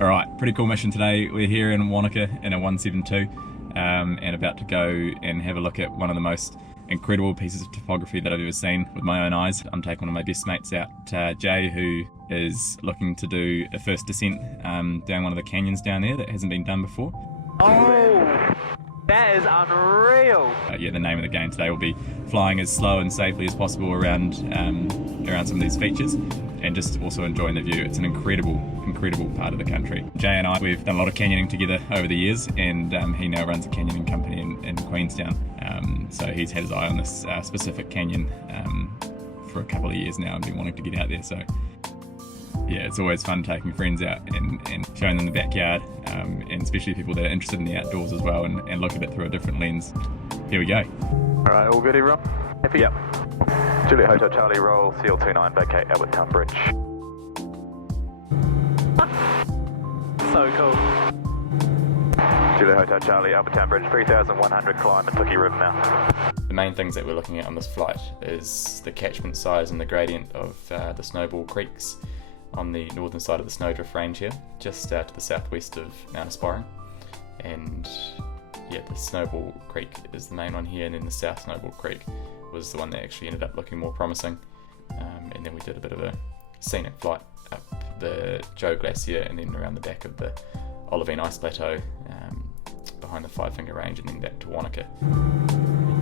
Alright, pretty cool mission today. We're here in Wanaka in a 172 and about to go and have a look at one of the most incredible pieces of topography that I've ever seen with my own eyes. I'm taking one of my best mates out, Jay, who is looking to do a first descent down one of the canyons down there that hasn't been done before. Oh, that is unreal. Yeah, the name of the game today will be flying as slow and safely as possible around some of these features and just also enjoying the view. It's an incredible part of the country. Jay and I, we've done a lot of canyoning together over the years, and he now runs a canyoning company in Queenstown. So he's had his eye on this specific canyon for a couple of years now and been wanting to get out there. So yeah, it's always fun taking friends out and showing them the backyard, and especially people that are interested in the outdoors as well and look at it through a different lens. Here we go. Alright, all good everyone? Happy? Yep. Juliet Hotel Charlie, roll, CL29, vacate Albert Town Bridge. So cool. Juliet Hotel Charlie, Albert Town Bridge, 3,100 climb at Tookie River now. The main things that we're looking at on this flight is the catchment size and the gradient of the Snowball Creeks on the northern side of the Snowdrift Range here, just to the southwest of Mount Aspiring. And yeah, the Snowball Creek is the main one here, and then the South Snowball Creek was the one that actually ended up looking more promising. And then we did a bit of a scenic flight up the Joe Glacier and then around the back of the Olivine Ice Plateau behind the Five Finger Range and then back to Wanaka.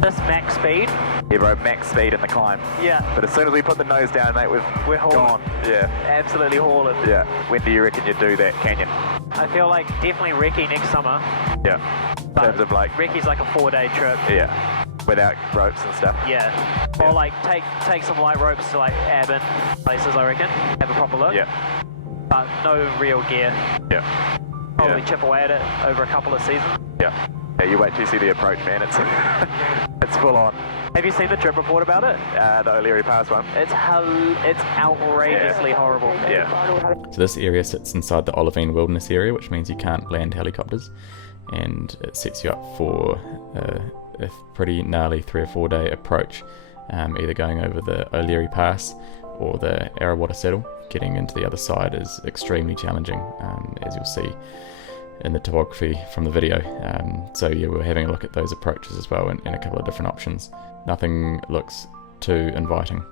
This max speed? Yeah bro, max speed in the climb. Yeah. But as soon as we put the nose down, mate, we're gone. Yeah. Absolutely hauling. Yeah. When do you reckon you'd do that canyon? I feel like definitely recce next summer. Yeah. In But terms of like... recce's like a 4-day trip. Yeah. Without ropes and stuff. Yeah. Or like take some light ropes to like Abbin places, I reckon. Have a proper look. Yeah. But no real gear. Yeah. Probably chip away at it over a couple of seasons. Yeah. Yeah, you wait till you see the approach, man. It's it's full on. Have you seen the trip report about it? The O'Leary Pass one. It's outrageously horrible. Yeah. So this area sits inside the Olivine Wilderness area, which means you can't land helicopters, and it sets you up for a pretty gnarly 3 or 4 day approach, either going over the O'Leary Pass or the Arrawatta Saddle. Getting into the other side is extremely challenging, as you'll see in the topography from the video. So yeah, we're having a look at those approaches as well and a couple of different options. Nothing looks too inviting.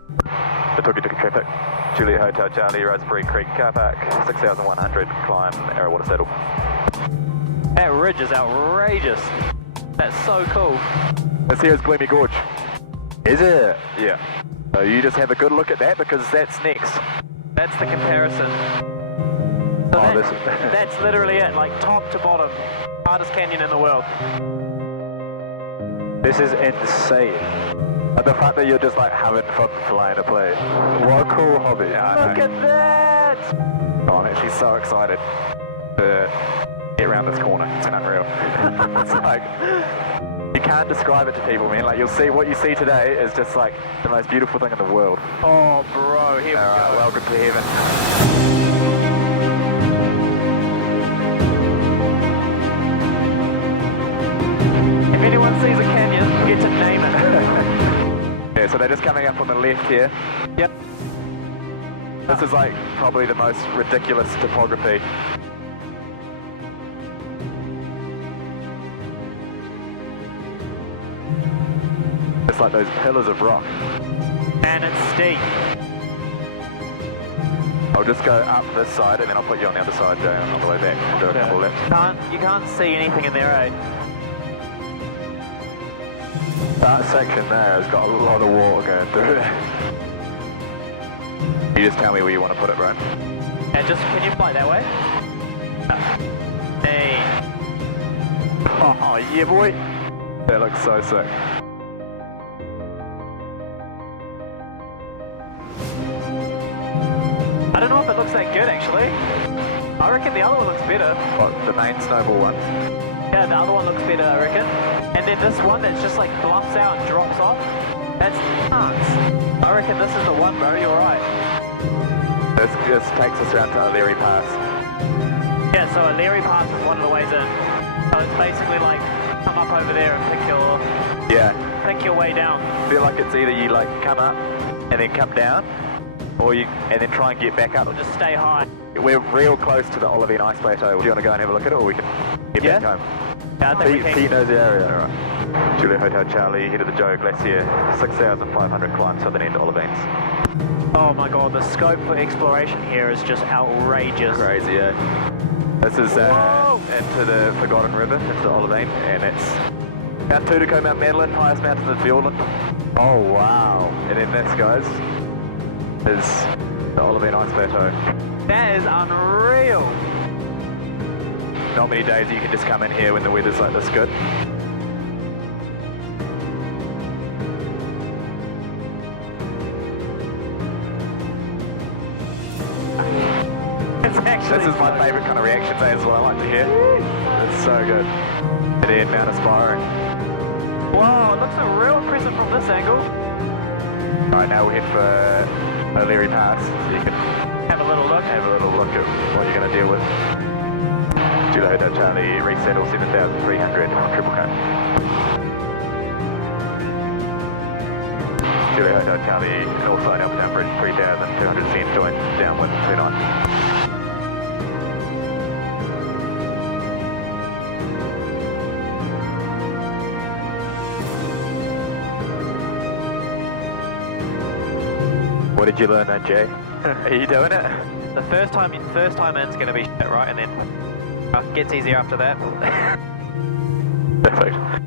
The Tookie traffic. Juliet Hotel Charlie, Raspberry Creek Car Park, 6,100 climb Arrawatta Saddle. That ridge is outrageous. That's so cool. This here is Gloomy Gorge. Is it? Yeah. So you just have a good look at that because that's next. That's the comparison. So that's literally it, like top to bottom. Hardest canyon in the world. This is insane. And the fact that you're just like having fun flying a plane. What a cool hobby. Yeah, Look at that! Oh, I'm actually so excited to get around this corner. It's unreal. It's like, you can't describe it to people, man. Like, you'll see, what you see today is just like the most beautiful thing in the world. Oh, bro, here we go. Welcome to heaven. If anyone sees a canyon, you get to name it. Yeah, so they're just coming up on the left here. Yep. This is like probably the most ridiculous topography. It's like those pillars of rock. And it's steep. I'll just go up this side and then I'll put you on the other side, Jay, on the way back and do a couple laps. You can't see anything in there, eh? That section there has got a lot of water going through it. You just tell me where you want to put it, bro. Yeah, can you fly that way? Hey. Oh, yeah, boy. That looks so sick. I don't know if it looks that good, actually. I reckon the other one looks better. What, the main snowball one? Yeah, the other one looks better, I reckon. And then this one that's just like bluffs out and drops off, that's nuts. I reckon this is the one, bro, you're right. This takes us around to O'Leary Pass. Yeah, so O'Leary Pass is one of the ways in. So it's basically like, come up over there and pick your way down. I feel like it's either you like come up and then come down, and then try and get back up. Or just stay high. We're real close to the Olivine Ice Plateau. Do you want to go and have a look at it, or we can get back home? Yeah, I think we Pete can. knows the area. All right. Juliet Hotel Charlie, head of the Joe Glacier, 6,500 climb southern end to Olivines. Oh my god, the scope for exploration here is just outrageous. Crazy, yeah. This is into the Forgotten River, into the Olivine, and it's Mount Tudico, Mount Madeline, highest mountains in Fiordland. Oh wow. And then this, guys, is the Olivine Ice Plateau. That is unreal. Not many days you can just come in here when the weather's like this good. It's actually This is my favourite kind of reactions, that's what I like to hear. It's so good. And then Mount Aspiring. Wow, it looks real impressive from this angle. Alright, now we head for O'Leary Pass, so you can Have a little look. have a little look at what you're going to deal with. Juliet Hotel Charlie, resettle 7,300 on Triple Cut. Juliet Hotel Charlie, Northside Alpine Bridge 3,210, join downwind 29. What did you learn then, Jay? Are you doing it? The first time in's going to be shit, right? And then it gets easier after that. Perfect.